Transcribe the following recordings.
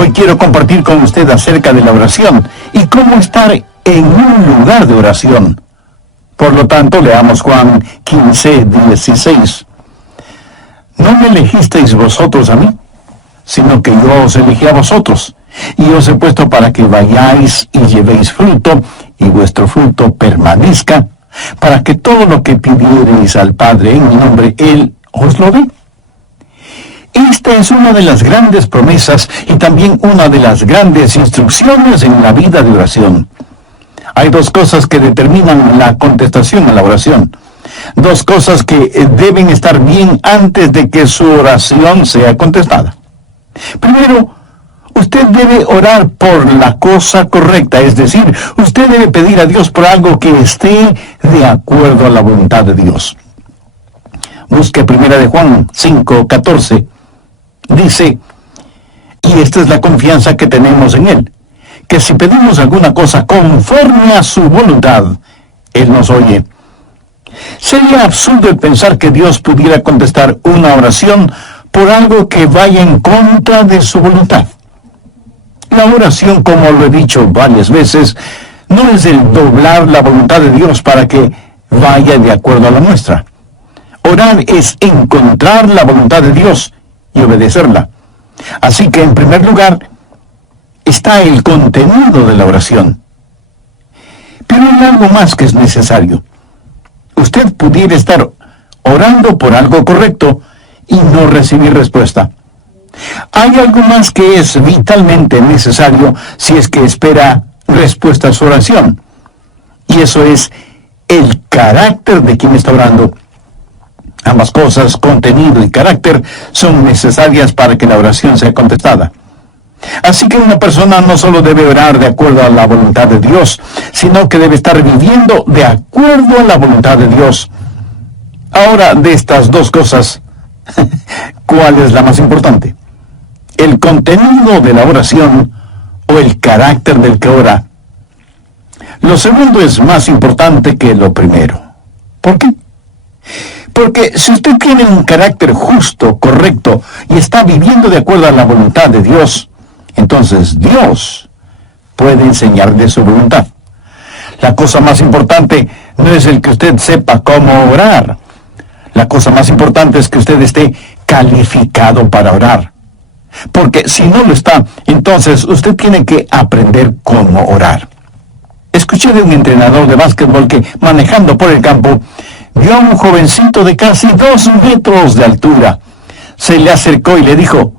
Hoy quiero compartir con usted acerca de la oración y cómo estar en un lugar de oración. Por lo tanto, leamos Juan 15:16. No me elegisteis vosotros a mí, sino que yo os elegí a vosotros, y os he puesto para que vayáis y llevéis fruto, y vuestro fruto permanezca, para que todo lo que pidiereis al Padre en mi nombre, Él os lo dé. Esta es una de las grandes promesas y también una de las grandes instrucciones en la vida de oración. Hay dos cosas que determinan la contestación a la oración. Dos cosas que deben estar bien antes de que su oración sea contestada. Primero, usted debe orar por la cosa correcta, es decir, usted debe pedir a Dios por algo que esté de acuerdo a la voluntad de Dios. Busque 1 de Juan 5:14. Dice, y esta es la confianza que tenemos en Él, que si pedimos alguna cosa conforme a su voluntad, Él nos oye. Sería absurdo el pensar que Dios pudiera contestar una oración por algo que vaya en contra de su voluntad. La oración, como lo he dicho varias veces, no es el doblar la voluntad de Dios para que vaya de acuerdo a la nuestra. Orar es encontrar la voluntad de Dios y obedecerla. Así que, en primer lugar, está el contenido de la oración. Pero hay algo más que es necesario. Usted pudiera estar orando por algo correcto y no recibir respuesta. Hay algo más que es vitalmente necesario si es que espera respuesta a su oración. Y eso es el carácter de quien está orando. Ambas cosas, contenido y carácter, son necesarias para que la oración sea contestada. Así que una persona no solo debe orar de acuerdo a la voluntad de Dios, sino que debe estar viviendo de acuerdo a la voluntad de Dios. Ahora, de estas dos cosas, ¿cuál es la más importante? ¿El contenido de la oración o el carácter del que ora? Lo segundo es más importante que lo primero. ¿Por qué? Porque si usted tiene un carácter justo, correcto, y está viviendo de acuerdo a la voluntad de Dios, entonces Dios puede enseñar de su voluntad. La cosa más importante no es el que usted sepa cómo orar. La cosa más importante es que usted esté calificado para orar. Porque si no lo está, entonces usted tiene que aprender cómo orar. Escuché de un entrenador de básquetbol que, manejando por el campo, vio a un jovencito de casi 2 metros de altura. Se le acercó y le dijo,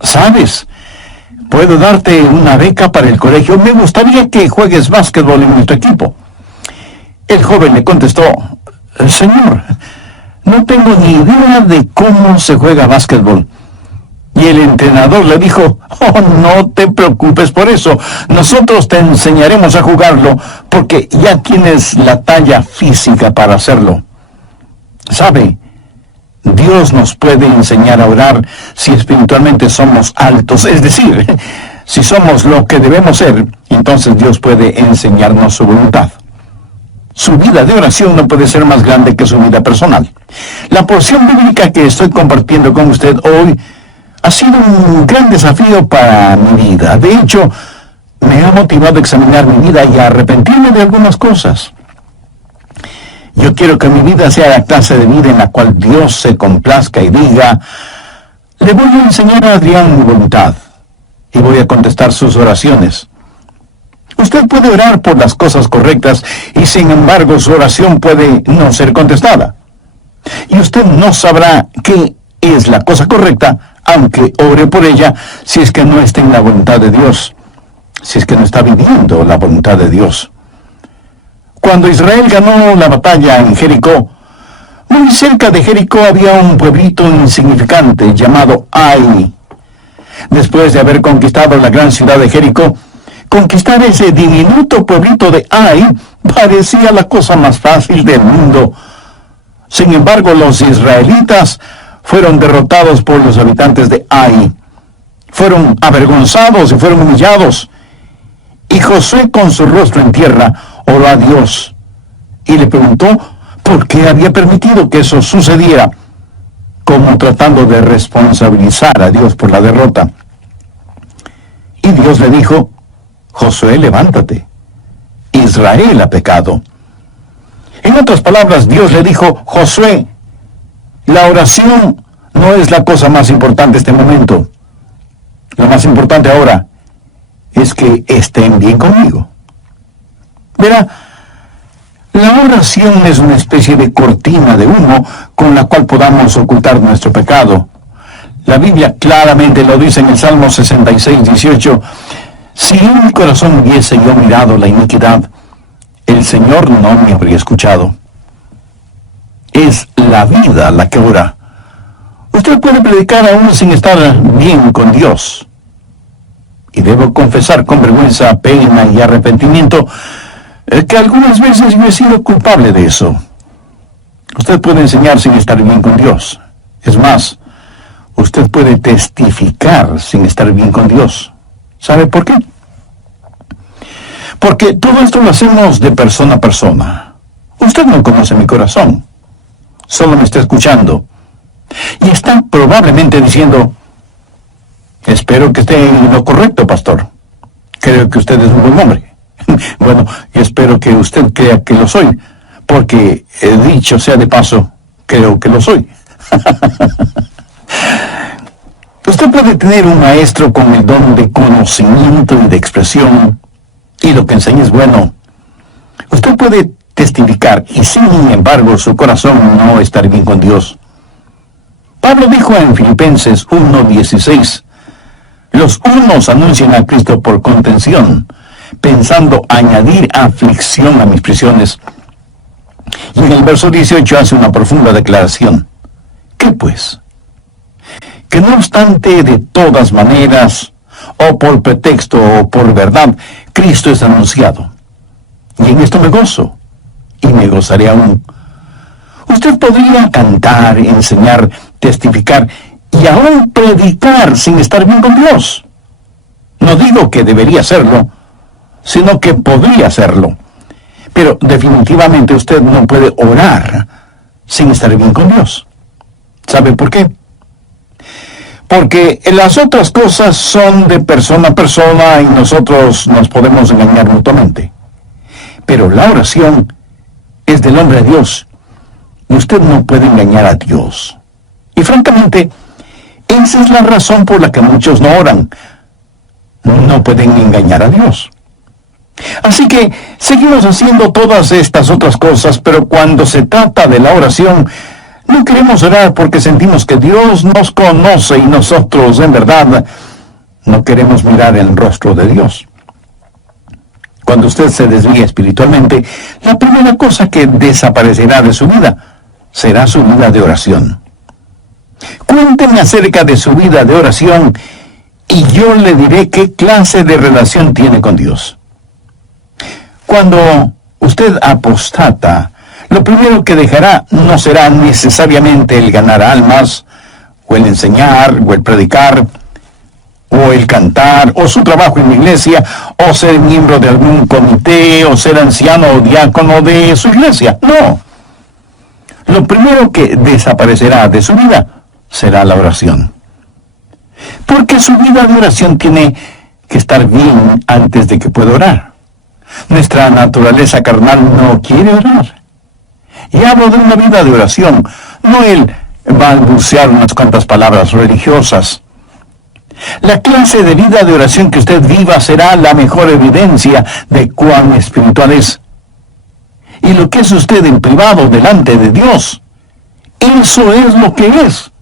¿sabes? Puedo darte una beca para el colegio. Me gustaría que juegues básquetbol en nuestro equipo. El joven le contestó, señor, no tengo ni idea de cómo se juega básquetbol. Y el entrenador le dijo, oh, no te preocupes por eso. Nosotros te enseñaremos a jugarlo porque ya tienes la talla física para hacerlo. ¿Sabe? Dios nos puede enseñar a orar si espiritualmente somos altos. Es decir, si somos lo que debemos ser, entonces Dios puede enseñarnos su voluntad. Su vida de oración no puede ser más grande que su vida personal. La porción bíblica que estoy compartiendo con usted hoy ha sido un gran desafío para mi vida. De hecho, me ha motivado a examinar mi vida y a arrepentirme de algunas cosas. Yo quiero que mi vida sea la clase de vida en la cual Dios se complazca y diga, le voy a enseñar a Adrián mi voluntad y voy a contestar sus oraciones. Usted puede orar por las cosas correctas y sin embargo su oración puede no ser contestada. Y usted no sabrá qué es la cosa correcta aunque ore por ella, si es que no está en la voluntad de Dios, si es que no está viviendo la voluntad de Dios. Cuando Israel ganó la batalla en Jericó, muy cerca de Jericó había un pueblito insignificante llamado Ai. Después de haber conquistado la gran ciudad de Jericó, conquistar ese diminuto pueblito de Ai parecía la cosa más fácil del mundo. Sin embargo, los israelitas fueron derrotados por los habitantes de Ai. Fueron avergonzados y fueron humillados. Y Josué, con su rostro en tierra, oró a Dios y le preguntó por qué había permitido que eso sucediera, como tratando de responsabilizar a Dios por la derrota. Y Dios le dijo: Josué, levántate. Israel ha pecado. En otras palabras, Dios le dijo: Josué, la oración no es la cosa más importante en este momento. Lo más importante ahora es que estén bien conmigo. Verá, la oración es una especie de cortina de humo con la cual podamos ocultar nuestro pecado. La Biblia claramente lo dice en el Salmo 66:18. Si en mi corazón hubiese yo mirado la iniquidad, el Señor no me habría escuchado. Es la vida la que ora. Usted puede predicar aún sin estar bien con Dios. Y debo confesar con vergüenza, pena y arrepentimiento que algunas veces yo he sido culpable de eso. Usted puede enseñar sin estar bien con Dios. Es más, usted puede testificar sin estar bien con Dios. ¿Sabe por qué? Porque todo esto lo hacemos de persona a persona. Usted no conoce mi corazón. Solo me está escuchando. Y está probablemente diciendo: espero que esté en lo correcto, pastor. Creo que usted es un buen hombre. Bueno, espero que usted crea que lo soy, porque, dicho sea de paso, creo que lo soy. Usted puede tener un maestro con el don de conocimiento y de expresión, y lo que enseña es bueno. Usted puede testificar, y sin embargo su corazón no estar bien con Dios. Pablo dijo en Filipenses 1:16, los unos anuncian a Cristo por contención, pensando añadir aflicción a mis prisiones. Y en el verso 18 hace una profunda declaración. ¿Qué pues? Que no obstante, de todas maneras, o por pretexto o por verdad, Cristo es anunciado. Y en esto me gozo, y me gozaré aún. Usted podría cantar, enseñar, testificar y aún predicar sin estar bien con Dios. No digo que debería hacerlo, sino que podría hacerlo. Pero definitivamente usted no puede orar sin estar bien con Dios. ¿Sabe por qué? Porque las otras cosas son de persona a persona y nosotros nos podemos engañar mutuamente. Pero la oración es del hombre a Dios. Y usted no puede engañar a Dios. Y francamente, esa es la razón por la que muchos no oran. No pueden engañar a Dios. Así que seguimos haciendo todas estas otras cosas, pero cuando se trata de la oración, no queremos orar porque sentimos que Dios nos conoce y nosotros, en verdad, no queremos mirar el rostro de Dios. Cuando usted se desvía espiritualmente, la primera cosa que desaparecerá de su vida será su vida de oración. Cuénteme acerca de su vida de oración y yo le diré qué clase de relación tiene con Dios. Cuando usted apostata, lo primero que dejará no será necesariamente el ganar almas, o el enseñar, o el predicar, o el cantar, o su trabajo en la iglesia, o ser miembro de algún comité, o ser anciano o diácono de su iglesia. No. Lo primero que desaparecerá de su vida será la oración. Porque su vida de oración tiene que estar bien antes de que pueda orar. Nuestra naturaleza carnal no quiere orar. Y hablo de una vida de oración, no el balbucear unas cuantas palabras religiosas. La clase de vida de oración que usted viva será la mejor evidencia de cuán espiritual es. Y lo que es usted en privado delante de Dios, eso es lo que es.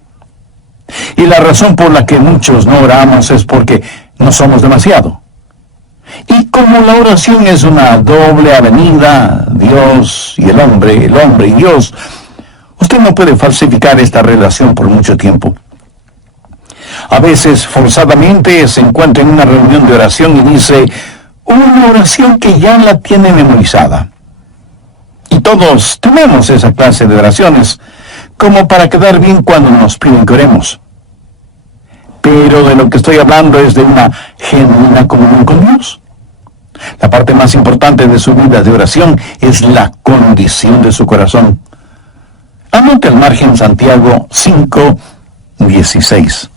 Y la razón por la que muchos no oramos es porque no somos demasiado. Y como la oración es una doble avenida, Dios y el hombre y Dios, usted no puede falsificar esta relación por mucho tiempo. A veces, forzadamente, se encuentra en una reunión de oración y dice una oración que ya la tiene memorizada. Y todos tenemos esa clase de oraciones, como para quedar bien cuando nos piden que oremos. Pero de lo que estoy hablando es de una genuina comunión con Dios. La parte más importante de su vida de oración es la condición de su corazón. Anote al margen Santiago 5:16.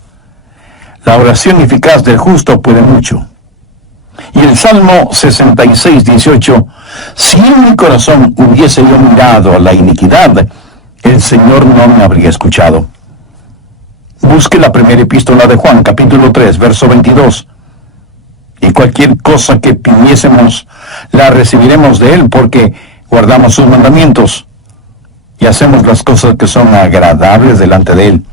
La oración eficaz del justo puede mucho. Y el Salmo 66, 18, si en mi corazón hubiese yo mirado a la iniquidad, el Señor no me habría escuchado. Busque la primera epístola de Juan, capítulo 3, verso 22. Y cualquier cosa que pidiésemos, la recibiremos de Él, porque guardamos sus mandamientos y hacemos las cosas que son agradables delante de Él.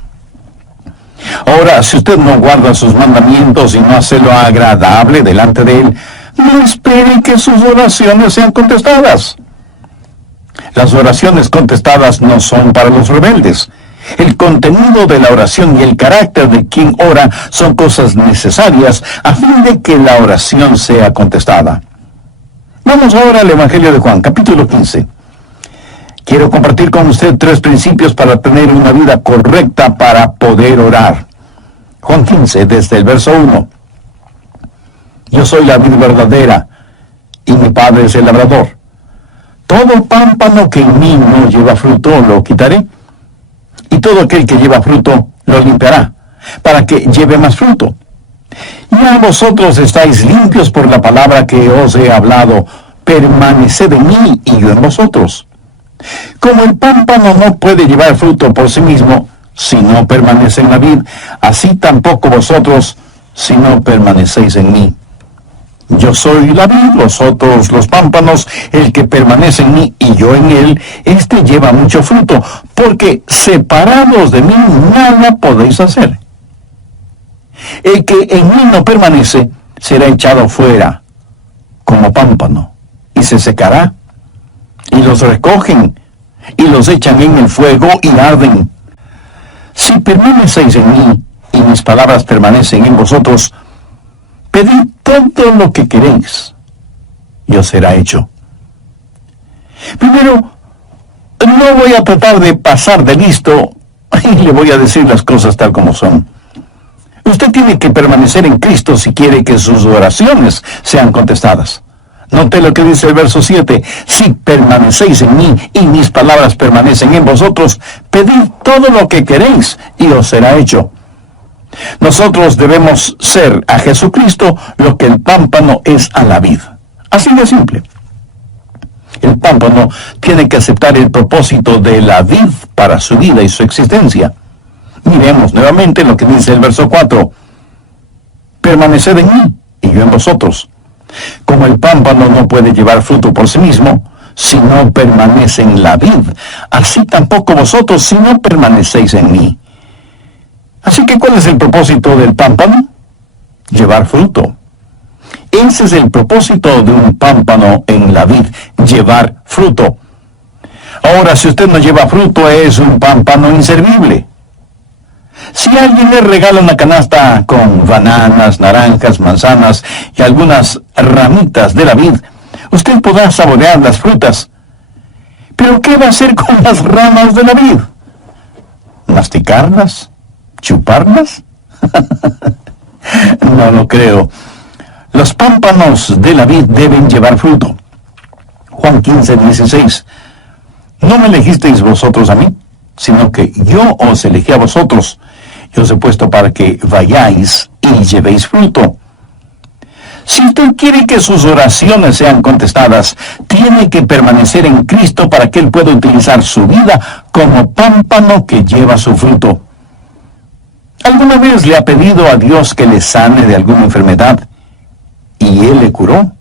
Ahora, si usted no guarda sus mandamientos y no hace lo agradable delante de Él, no espere que sus oraciones sean contestadas. Las oraciones contestadas no son para los rebeldes. El contenido de la oración y el carácter de quien ora son cosas necesarias a fin de que la oración sea contestada. Vamos ahora al Evangelio de Juan, capítulo 15. Quiero compartir con usted 3 principios para tener una vida correcta para poder orar. Juan 15, desde el verso 1. Yo soy la vid verdadera, y mi Padre es el labrador. Todo pámpano que en mí no lleva fruto lo quitaré, y todo aquel que lleva fruto lo limpiará, para que lleve más fruto. Ya vosotros estáis limpios por la palabra que os he hablado. Permaneced en mí y yo en vosotros. Como el pámpano no puede llevar fruto por sí mismo si no permanece en la vid, así tampoco vosotros si no permanecéis en mí. Yo soy la vid, vosotros los pámpanos. El que permanece en mí y yo en él, éste lleva mucho fruto, porque separados de mí nada podéis hacer. El que en mí no permanece será echado fuera como pámpano y se secará, y los recogen y los echan en el fuego y arden. Si permanecéis en mí y mis palabras permanecen en vosotros, pedid todo lo que queréis y os será hecho. Primero, no voy a tratar de pasar de listo y le voy a decir las cosas tal como son. Usted tiene que permanecer en Cristo si quiere que sus oraciones sean contestadas. Note lo que dice el verso 7. Si permanecéis en mí y mis palabras permanecen en vosotros, pedid todo lo que queréis y os será hecho. Nosotros debemos ser a Jesucristo lo que el pámpano es a la vid. Así de simple. El pámpano tiene que aceptar el propósito de la vid para su vida y su existencia. Miremos nuevamente lo que dice el verso 4. Permaneced en mí y yo en vosotros. Como el pámpano no puede llevar fruto por sí mismo, si no permanece en la vid, así tampoco vosotros si no permanecéis en mí. Así que, ¿cuál es el propósito del pámpano? Llevar fruto. Ese es el propósito de un pámpano en la vid, llevar fruto. Ahora, si usted no lleva fruto, es un pámpano inservible. Si alguien le regala una canasta con bananas, naranjas, manzanas y algunas ramitas de la vid, usted podrá saborear las frutas. ¿Pero qué va a hacer con las ramas de la vid? ¿Masticarlas? ¿Chuparlas? No lo creo. Los pámpanos de la vid deben llevar fruto. Juan 15, 16. No me elegisteis vosotros a mí, sino que yo os elegí a vosotros. Yo os he puesto para que vayáis y llevéis fruto. Si usted quiere que sus oraciones sean contestadas, tiene que permanecer en Cristo para que Él pueda utilizar su vida como pámpano que lleva su fruto. ¿Alguna vez le ha pedido a Dios que le sane de alguna enfermedad y Él le curó?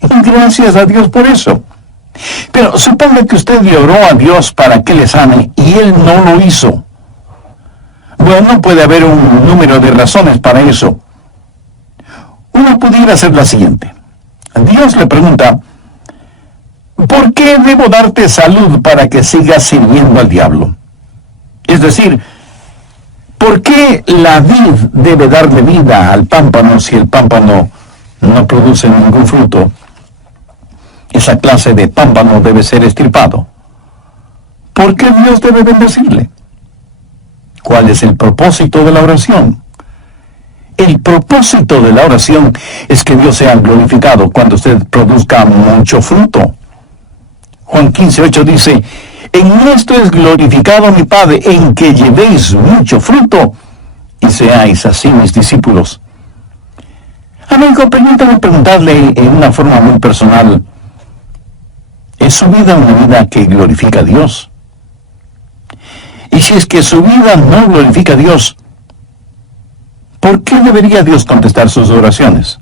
Y gracias a Dios por eso. Pero suponga que usted le oró a Dios para que le sane y Él no lo hizo. Bueno, puede haber un número de razones para eso. Una pudiera ser la siguiente. Dios le pregunta, ¿por qué debo darte salud para que sigas sirviendo al diablo? Es decir, ¿por qué la vid debe darle vida al pámpano si el pámpano no produce ningún fruto? Esa clase de pámpano debe ser estirpado. ¿Por qué Dios debe bendecirle? ¿Cuál es el propósito de la oración? El propósito de la oración es que Dios sea glorificado cuando usted produzca mucho fruto. Juan 15:8 dice, en esto es glorificado mi Padre, en que llevéis mucho fruto y seáis así mis discípulos. A Amigo, permítame preguntarle en una forma muy personal, ¿es su vida una vida que glorifica a Dios? Y si es que su vida no glorifica a Dios, ¿por qué debería Dios contestar sus oraciones?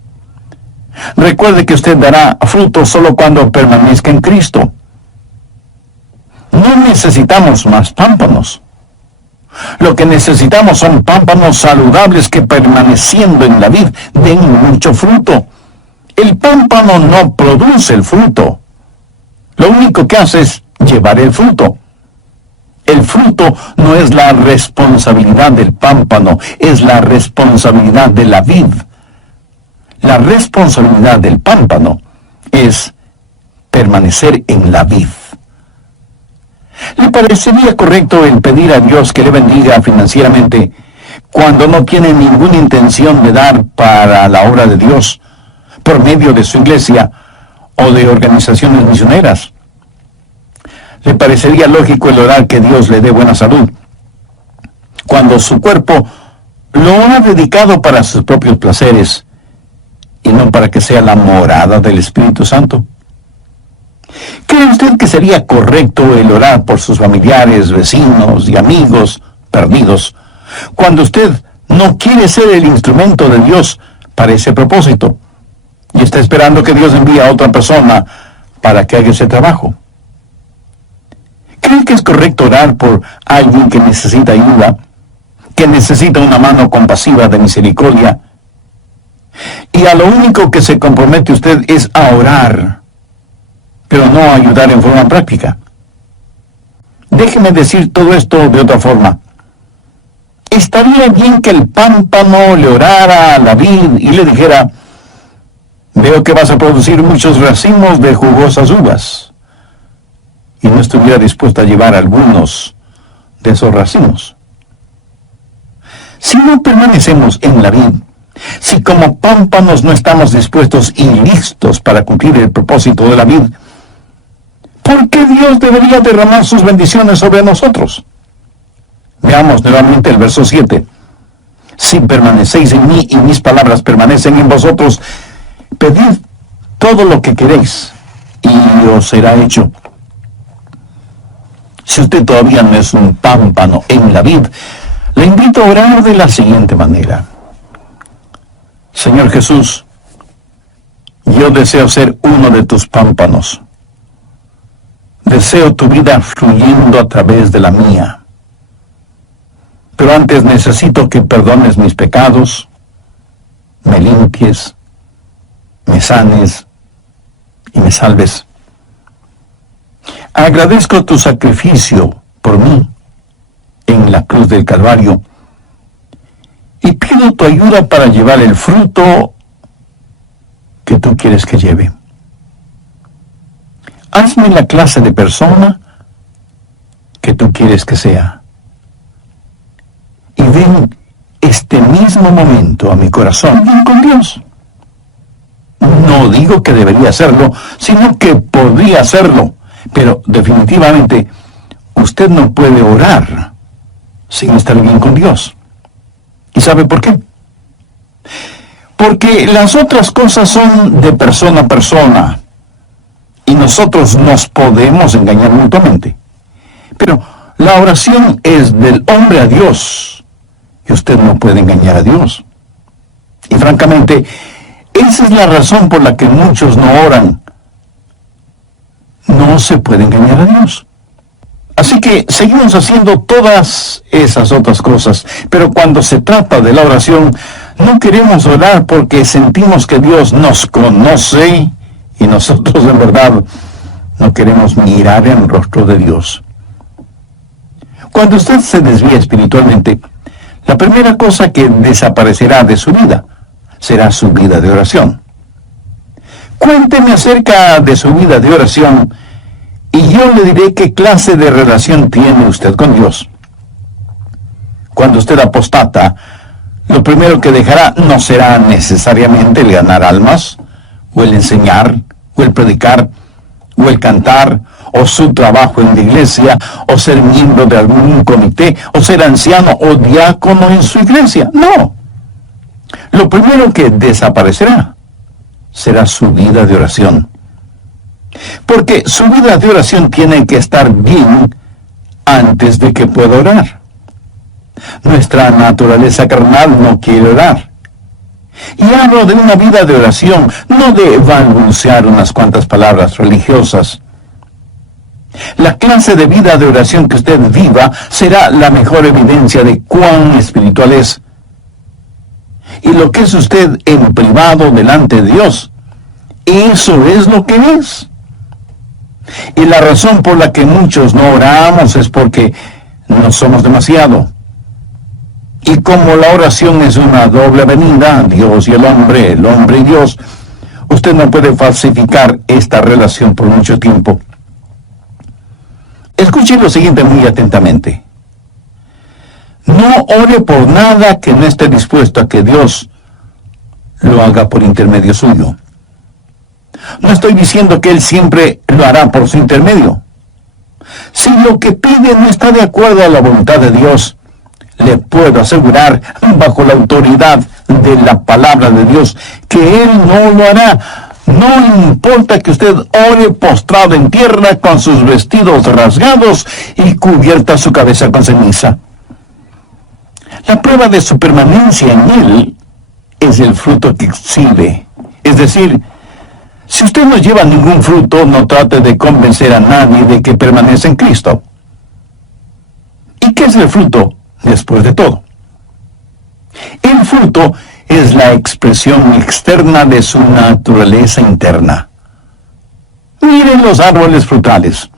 Recuerde que usted dará fruto solo cuando permanezca en Cristo. No necesitamos más pámpanos. Lo que necesitamos son pámpanos saludables que, permaneciendo en la vid, den mucho fruto. El pámpano no produce el fruto. Lo único que hace es llevar el fruto. El fruto no es la responsabilidad del pámpano, es la responsabilidad de la vid. La responsabilidad del pámpano es permanecer en la vid. ¿Le parecería correcto el pedir a Dios que le bendiga financieramente cuando no tiene ninguna intención de dar para la obra de Dios por medio de su iglesia o de organizaciones misioneras? ¿Le parecería lógico el orar que Dios le dé buena salud cuando su cuerpo lo ha dedicado para sus propios placeres y no para que sea la morada del Espíritu Santo? ¿Cree usted que sería correcto el orar por sus familiares, vecinos y amigos perdidos cuando usted no quiere ser el instrumento de Dios para ese propósito y está esperando que Dios envíe a otra persona para que haga ese trabajo? ¿Cree que es correcto orar por alguien que necesita ayuda, que necesita una mano compasiva de misericordia, y a lo único que se compromete usted es a orar, pero no a ayudar en forma práctica? Déjeme decir todo esto de otra forma. Estaría bien que el pámpano le orara a la vid y le dijera: veo que vas a producir muchos racimos de jugosas uvas, y no estuviera dispuesto a llevar algunos de esos racimos. Si no permanecemos en la vid, si como pámpanos no estamos dispuestos y listos para cumplir el propósito de la vid, ¿por qué Dios debería derramar sus bendiciones sobre nosotros? Veamos nuevamente el verso 7. Si permanecéis en mí y mis palabras permanecen en vosotros, pedid todo lo que queréis y os será hecho. Si usted todavía no es un pámpano en la vid, le invito a orar de la siguiente manera: Señor Jesús, yo deseo ser uno de tus pámpanos. Deseo tu vida fluyendo a través de la mía. Pero antes necesito que perdones mis pecados, me limpies, me sanes y me salves. Agradezco tu sacrificio por mí en la cruz del Calvario y pido tu ayuda para llevar el fruto que tú quieres que lleve. Hazme la clase de persona que tú quieres que sea. Y ven este mismo momento a mi corazón con Dios. No digo que debería hacerlo, sino que podría hacerlo. Pero definitivamente usted no puede orar sin estar bien con Dios. ¿Y sabe por qué? Porque las otras cosas son de persona a persona y nosotros nos podemos engañar mutuamente. Pero la oración es del hombre a Dios y usted no puede engañar a Dios. Y francamente, esa es la razón por la que muchos no oran. No se puede engañar a Dios. Así que seguimos haciendo todas esas otras cosas, pero cuando se trata de la oración, no queremos orar porque sentimos que Dios nos conoce y nosotros en verdad no queremos mirar en el rostro de Dios. Cuando usted se desvía espiritualmente, la primera cosa que desaparecerá de su vida será su vida de oración. Cuénteme acerca de su vida de oración y yo le diré qué clase de relación tiene usted con Dios. Cuando usted apostata, lo primero que dejará no será necesariamente el ganar almas, o el enseñar, o el predicar, o el cantar, o su trabajo en la iglesia, o ser miembro de algún comité, o ser anciano o diácono en su iglesia. No. Lo primero que desaparecerá será su vida de oración. Porque su vida de oración tiene que estar bien antes de que pueda orar. Nuestra naturaleza carnal no quiere orar. Y hablo de una vida de oración, no de balbucear unas cuantas palabras religiosas. La clase de vida de oración que usted viva será la mejor evidencia de cuán espiritual es. Y lo que es usted en privado delante de Dios, eso es lo que es. Y la razón por la que muchos no oramos es porque no somos demasiado. Y como la oración es una doble avenida, Dios y el hombre y Dios, usted no puede falsificar esta relación por mucho tiempo. Escuche lo siguiente muy atentamente. No ore por nada que no esté dispuesto a que Dios lo haga por intermedio suyo. No estoy diciendo que Él siempre lo hará por su intermedio. Si lo que pide no está de acuerdo a la voluntad de Dios, le puedo asegurar, bajo la autoridad de la palabra de Dios, que Él no lo hará. No importa que usted ore postrado en tierra con sus vestidos rasgados y cubierta su cabeza con ceniza. La prueba de su permanencia en Él es el fruto que exhibe. Es decir, si usted no lleva ningún fruto, no trate de convencer a nadie de que permanece en Cristo. ¿Y qué es el fruto después de todo? El fruto es la expresión externa de su naturaleza interna. Miren los árboles frutales.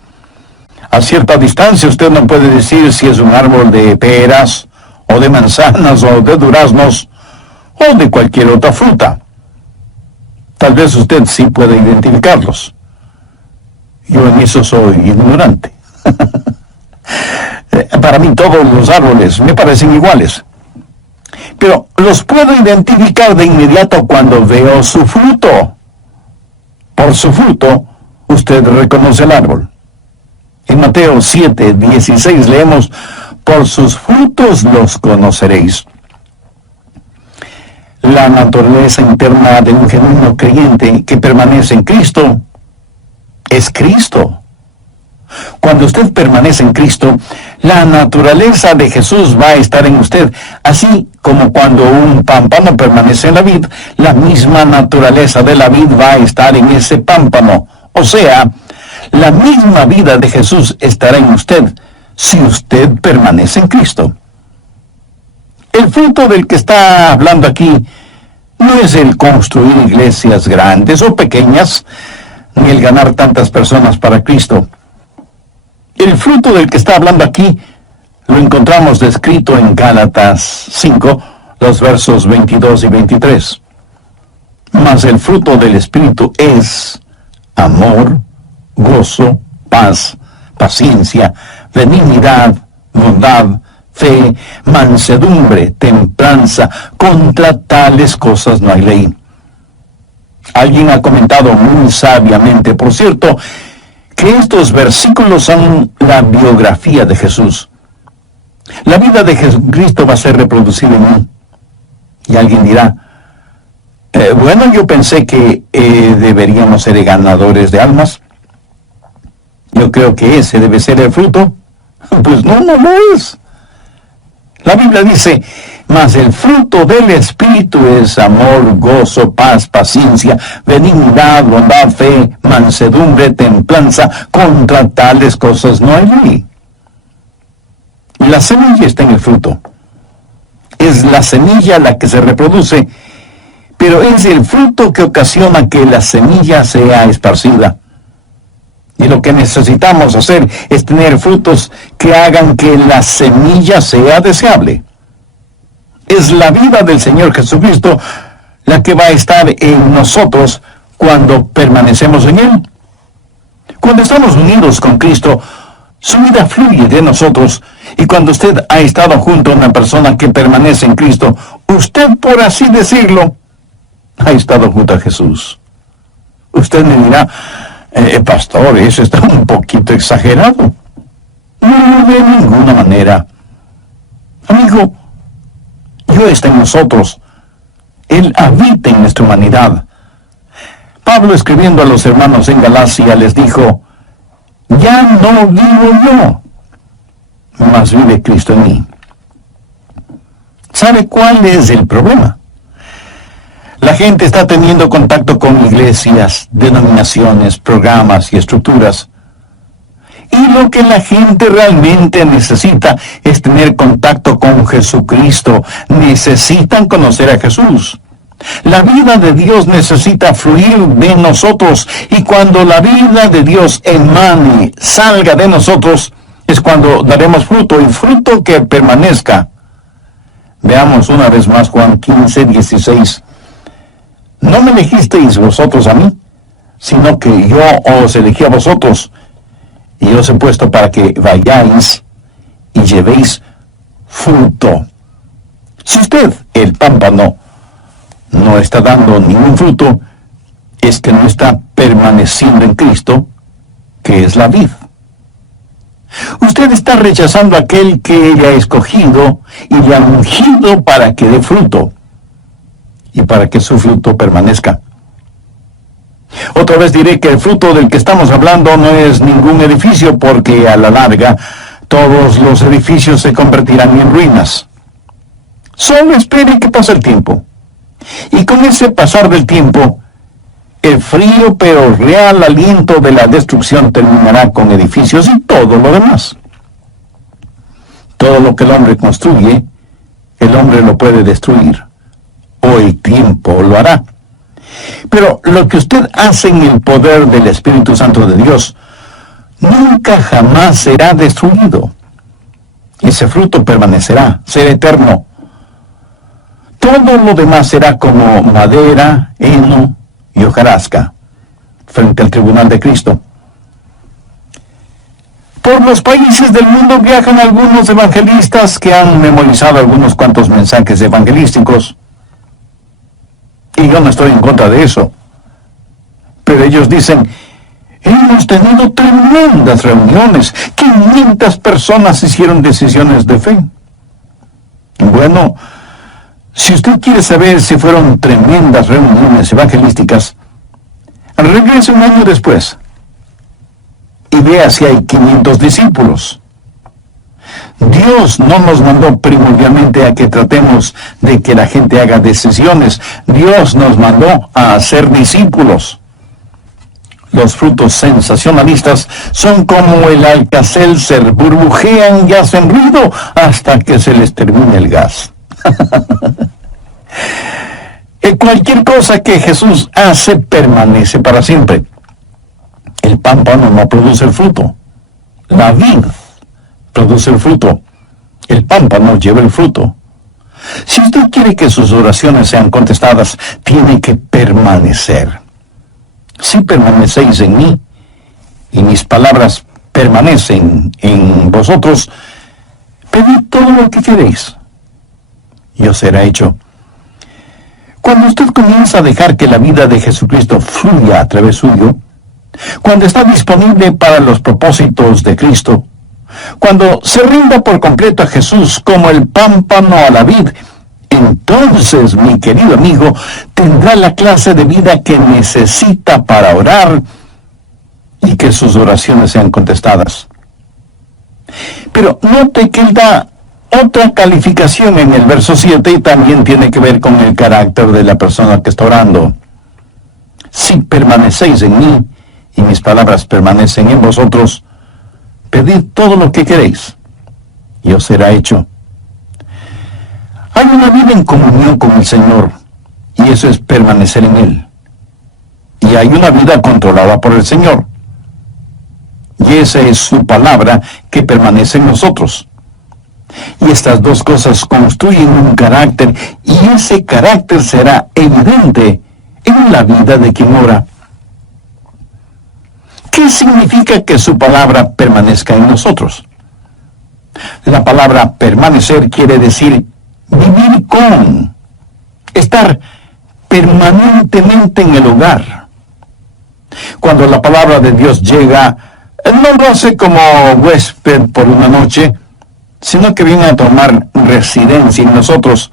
A cierta distancia usted no puede decir si es un árbol de peras, o de manzanas, o de duraznos, o de cualquier otra fruta. Tal vez usted sí puede identificarlos. Yo en eso soy ignorante. Para mí todos los árboles me parecen iguales. Pero los puedo identificar de inmediato cuando veo su fruto. Por su fruto, usted reconoce el árbol. En Mateo 7:16 leemos, por sus frutos los conoceréis. La naturaleza interna de un genuino creyente que permanece en Cristo es Cristo. Cuando usted permanece en Cristo, la naturaleza de Jesús va a estar en usted, así como cuando un pámpano permanece en la vid, la misma naturaleza de la vid va a estar en ese pámpano. O sea, la misma vida de Jesús estará en usted si usted permanece en Cristo. El fruto del que está hablando aquí no es el construir iglesias grandes o pequeñas, ni el ganar tantas personas para Cristo. El fruto del que está hablando aquí lo encontramos descrito en Gálatas 5, los versos 22 y 23. Mas el fruto del Espíritu es amor, gozo, paz, paciencia, benignidad, bondad, fe, mansedumbre, templanza. Contra tales cosas no hay ley. Alguien ha comentado muy sabiamente, por cierto, que estos versículos son la biografía de Jesús. La vida de Jesucristo va a ser reproducida en mí. Y alguien dirá, bueno, yo pensé que deberíamos ser ganadores de almas. Yo creo que ese debe ser el fruto. Pues no lo es. La Biblia dice, mas el fruto del Espíritu es amor, gozo, paz, paciencia, benignidad, bondad, fe, mansedumbre, templanza. Contra tales cosas no hay ley. La semilla está en el fruto. Es la semilla la que se reproduce, pero es el fruto que ocasiona que la semilla sea esparcida. Y lo que necesitamos hacer es tener frutos que hagan que la semilla sea deseable. Es la vida del Señor Jesucristo la que va a estar en nosotros cuando permanecemos en Él. Cuando estamos unidos con Cristo, su vida fluye de nosotros. Y cuando usted ha estado junto a una persona que permanece en Cristo, usted, por así decirlo, ha estado junto a Jesús. Usted me dirá, pastor, eso está un poquito exagerado. No, de ninguna manera. Amigo, Dios está en nosotros. Él habita en nuestra humanidad. Pablo, escribiendo a los hermanos en Galacia, les dijo: ya no vivo yo, mas vive Cristo en mí. ¿Sabe cuál es el problema? La gente está teniendo contacto con iglesias, denominaciones, programas y estructuras. Y lo que la gente realmente necesita es tener contacto con Jesucristo. Necesitan conocer a Jesús. La vida de Dios necesita fluir de nosotros. Y cuando la vida de Dios emane, salga de nosotros, es cuando daremos fruto, y fruto que permanezca. Veamos una vez más Juan 15:16. No me elegisteis vosotros a mí, sino que yo os elegí a vosotros, y os he puesto para que vayáis y llevéis fruto. Si usted, el pámpano, no está dando ningún fruto, es que no está permaneciendo en Cristo, que es la vid. Usted está rechazando a aquel que le ha escogido y le ha ungido para que dé fruto, y para que su fruto permanezca. Otra vez diré que el fruto del que estamos hablando no es ningún edificio, porque a la larga todos los edificios se convertirán en ruinas. Solo espere que pase el tiempo. Y con ese pasar del tiempo, el frío pero real aliento de la destrucción terminará con edificios y todo lo demás. Todo lo que el hombre construye, el hombre lo puede destruir, o el tiempo lo hará. Pero lo que usted hace en el poder del Espíritu Santo de Dios nunca jamás será destruido. Ese fruto permanecerá, será eterno. Todo lo demás será como madera, heno y hojarasca frente al tribunal de Cristo. Por los países del mundo viajan algunos evangelistas que han memorizado algunos cuantos mensajes evangelísticos. Y yo no estoy en contra de eso. Pero ellos dicen: hemos tenido tremendas reuniones. 500 personas hicieron decisiones de fe. Bueno, si usted quiere saber si fueron tremendas reuniones evangelísticas, regrese un año después y vea si hay 500 discípulos. Dios no nos mandó primordialmente a que tratemos de que la gente haga decisiones. Dios nos mandó a hacer discípulos. Los frutos sensacionalistas son como el Alka-Seltzer, burbujean y hacen ruido hasta que se les termine el gas. Cualquier cosa que Jesús hace permanece para siempre. El pámpano no produce el fruto. La vid produce el fruto. El pámpano lleva el fruto. Si usted quiere que sus oraciones sean contestadas, tiene que permanecer. Si permanecéis en mí, y mis palabras permanecen en vosotros, pedid todo lo que queréis, y os será hecho. Cuando usted comienza a dejar que la vida de Jesucristo fluya a través suyo, cuando está disponible para los propósitos de Cristo, cuando se rinda por completo a Jesús como el pámpano a la vid, entonces, mi querido amigo, tendrá la clase de vida que necesita para orar y que sus oraciones sean contestadas. Pero note que él da otra calificación en el verso 7 y también tiene que ver con el carácter de la persona que está orando. Si permanecéis en mí y mis palabras permanecen en vosotros, pedid todo lo que queréis y os será hecho. Hay una vida en comunión con el Señor, y eso es permanecer en Él. Y hay una vida controlada por el Señor, y esa es su palabra que permanece en nosotros. Y estas dos cosas construyen un carácter, y ese carácter será evidente en la vida de quien ora. ¿Qué significa que su palabra permanezca en nosotros? La palabra permanecer quiere decir vivir con, estar permanentemente en el hogar. Cuando la palabra de Dios llega, no lo hace como huésped por una noche, sino que viene a tomar residencia en nosotros,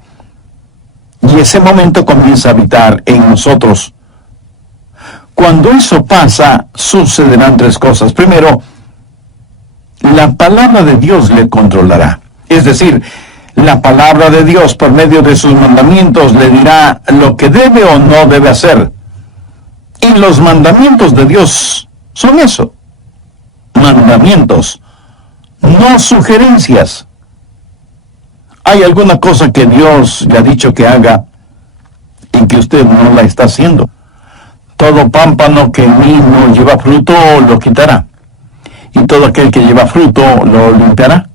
y ese momento comienza a habitar en nosotros. Cuando eso pasa, sucederán tres cosas. Primero, la palabra de Dios le controlará. Es decir, la palabra de Dios por medio de sus mandamientos le dirá lo que debe o no debe hacer. Y los mandamientos de Dios son eso, mandamientos, no sugerencias. ¿Hay alguna cosa que Dios le ha dicho que haga y que usted no la está haciendo? Todo pámpano que en mí no lleva fruto lo quitará, y todo aquel que lleva fruto lo limpiará,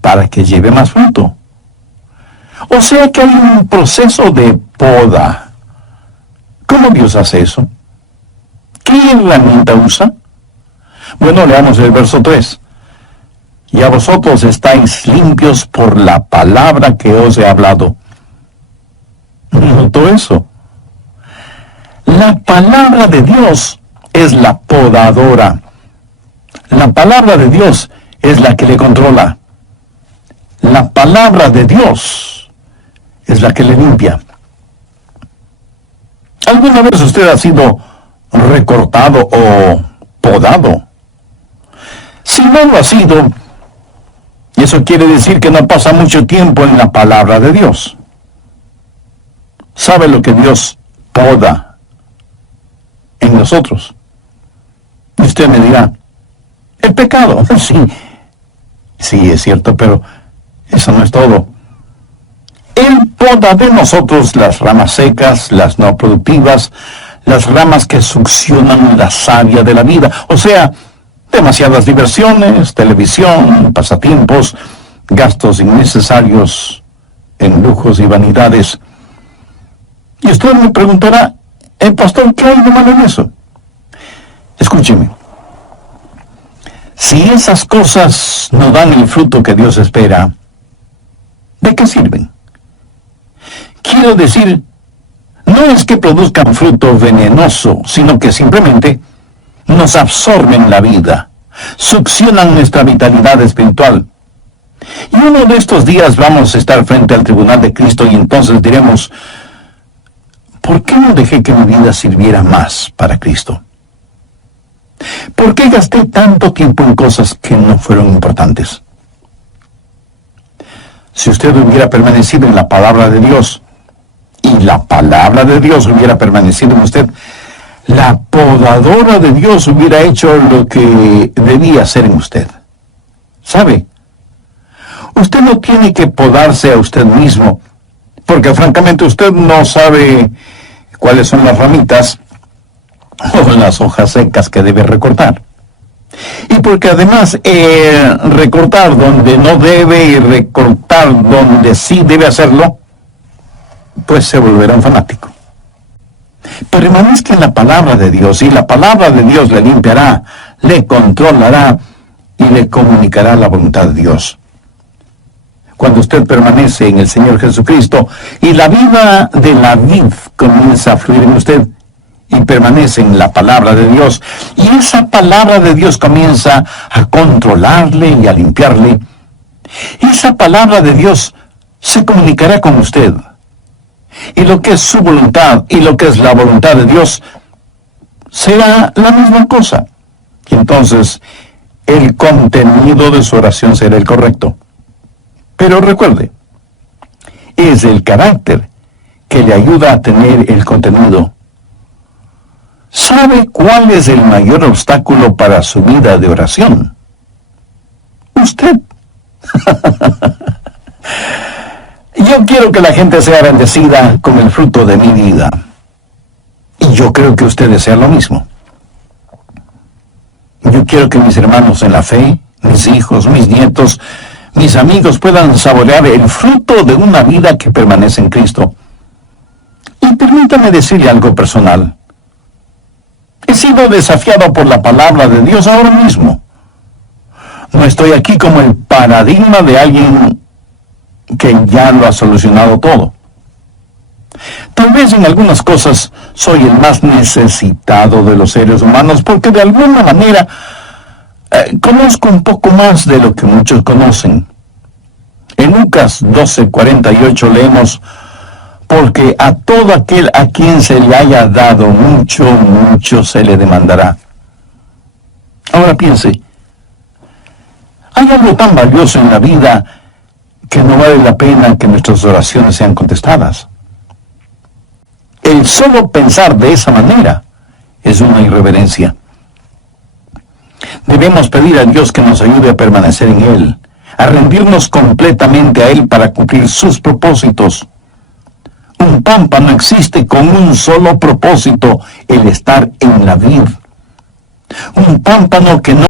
para que lleve más fruto. O sea que hay un proceso de poda. ¿Cómo Dios hace eso? ¿Qué herramienta usa? Bueno, leamos el verso 3. Y a vosotros estáis limpios por la palabra que os he hablado. ¿Notó eso? La palabra de Dios es la podadora. La palabra de Dios es la que le controla. La palabra de Dios es la que le limpia. ¿Alguna vez usted ha sido recortado o podado? Si no lo ha sido, eso quiere decir que no pasa mucho tiempo en la palabra de Dios. ¿Sabe lo que Dios poda en nosotros? Y usted me dirá, el pecado. Sí, es cierto, pero eso no es todo. Él poda de nosotros las ramas secas, las no productivas, las ramas que succionan la savia de la vida. O sea, demasiadas diversiones, televisión, pasatiempos, gastos innecesarios en lujos y vanidades. Y usted me preguntará, pastor, ¿qué hay de malo en eso? Escúcheme. Si esas cosas no dan el fruto que Dios espera, ¿de qué sirven? Quiero decir, no es que produzcan fruto venenoso, sino que simplemente nos absorben la vida, succionan nuestra vitalidad espiritual. Y uno de estos días vamos a estar frente al tribunal de Cristo y entonces diremos, ¿por qué no dejé que mi vida sirviera más para Cristo? ¿Por qué gasté tanto tiempo en cosas que no fueron importantes? Si usted hubiera permanecido en la palabra de Dios, y la palabra de Dios hubiera permanecido en usted, la podadora de Dios hubiera hecho lo que debía hacer en usted. ¿Sabe? Usted no tiene que podarse a usted mismo, porque francamente usted no sabe cuáles son las ramitas o las hojas secas que debe recortar. Y porque además recortar donde no debe y recortar donde sí debe hacerlo, pues se volverá un fanático. Permanezca en la palabra de Dios y la palabra de Dios le limpiará, le controlará y le comunicará la voluntad de Dios. Cuando usted permanece en el Señor Jesucristo y la vida de la vid comienza a fluir en usted y permanece en la palabra de Dios, y esa palabra de Dios comienza a controlarle y a limpiarle, esa palabra de Dios se comunicará con usted. Y lo que es su voluntad y lo que es la voluntad de Dios será la misma cosa. Y entonces el contenido de su oración será el correcto. Pero recuerde, es el carácter que le ayuda a tener el contenido. ¿Sabe cuál es el mayor obstáculo para su vida de oración? Usted. Yo quiero que la gente sea bendecida con el fruto de mi vida. Y yo creo que usted desea lo mismo. Yo quiero que mis hermanos en la fe, mis hijos, mis nietos, mis amigos puedan saborear el fruto de una vida que permanece en Cristo. Y permítame decirle algo personal. He sido desafiado por la palabra de Dios ahora mismo. No estoy aquí como el paradigma de alguien que ya lo ha solucionado todo. Tal vez en algunas cosas soy el más necesitado de los seres humanos porque de alguna manera conozco un poco más de lo que muchos conocen. En Lucas 12:48 leemos, porque a todo aquel a quien se le haya dado mucho, mucho se le demandará. Ahora piense, ¿hay algo tan valioso en la vida que no vale la pena que nuestras oraciones sean contestadas? El solo pensar de esa manera es una irreverencia. Debemos pedir a Dios que nos ayude a permanecer en Él, a rendirnos completamente a Él para cumplir sus propósitos. Un pámpano existe con un solo propósito, el estar en la vid. Un pámpano que no